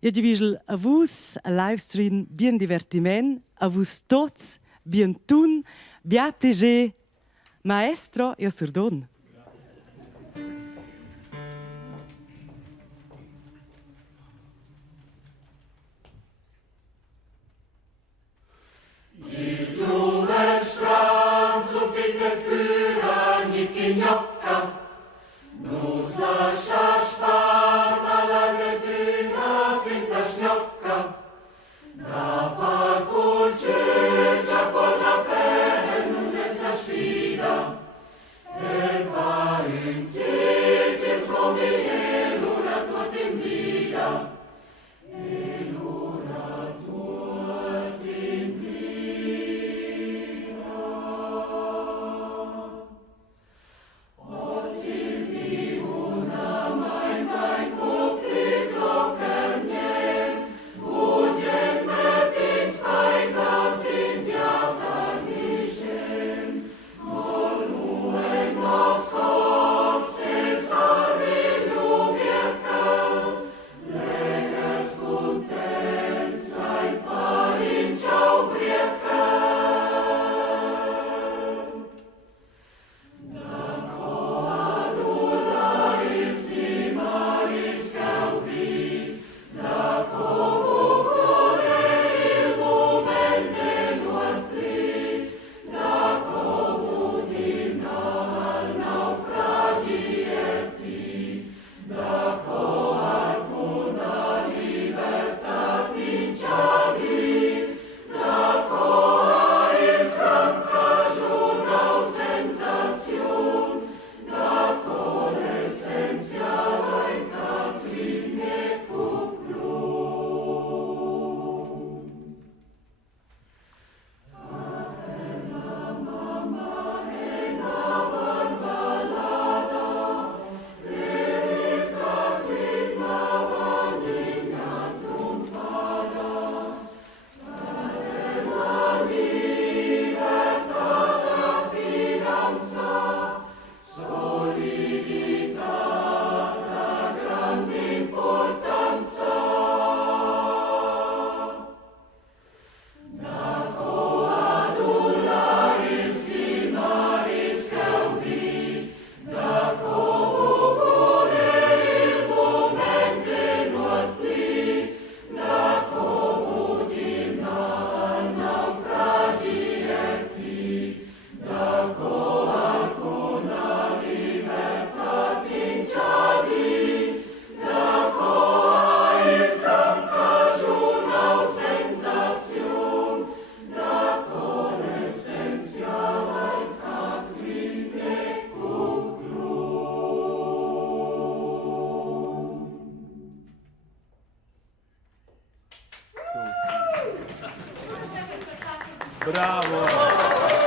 Io diviso a vos a livestream bien divertiment, a vos tots bien tun, bien plaisir, maestro e surdon. Il giuven strand su piques pura niki gnocca, nus lascia sparma la nedina sinta schnocca, da far culcircia por la pelle non es la sfida, e fa incisir scondi e l'una tot in vida, e l'una tot in vida. Bravo!